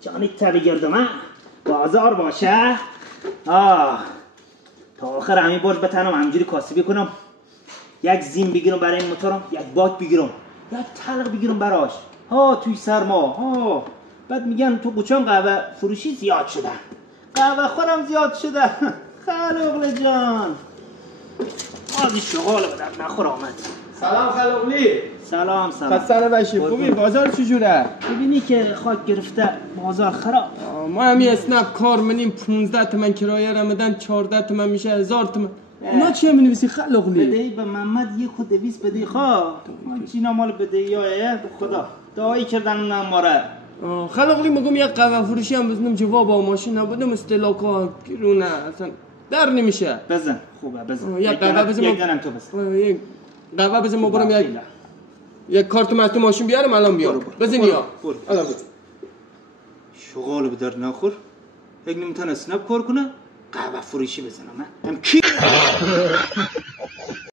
جانی بگردم ها بازار باشه. تا آخر همین باش بتنم همجوری کاسبی کنم. یک زین بگیرم برای این موتورم، یک باک بگیرم، یک تلق بگیرم براش توی سرما. بعد میگن تو قوچان قهوه فروشی زیاد شده، قهوه خورم زیاد شده. خلوقلی جان آزی شغال بدم نخور آمد. سلام خلوقلی. سلام. خسته نباشی. خوبی؟ بازار چجوره؟ ببینی که خاک گرفته، بازار خراب. ما همین اسنپ کار منیم 15 تومن کرایه را میدن، 14 تومن میشه 1000 تومن. اونا چیه می‌نویسی خلوقلی؟ بدهی به محمد 1.200 بدهی خواه. چینا مال بدهی به خدا دعایی کردن اونم ماره. خلوقلی میگم یک قهوه فروشی هم بزنم جواب با ماشین نبودم استلاکا گرونه اصلا در نمیشه. بزن خوبه بزن. یک قهوه بزن. یک دانم تو بزن. یک قهوه بزن ما برم یک کارت از تو ماشین بیارم الان بیارم. بزن یا الان بزن. شغال به درد نخور. یک نمیتونه اسنپ کار کنه قهوه فروشی بزنم. هم کی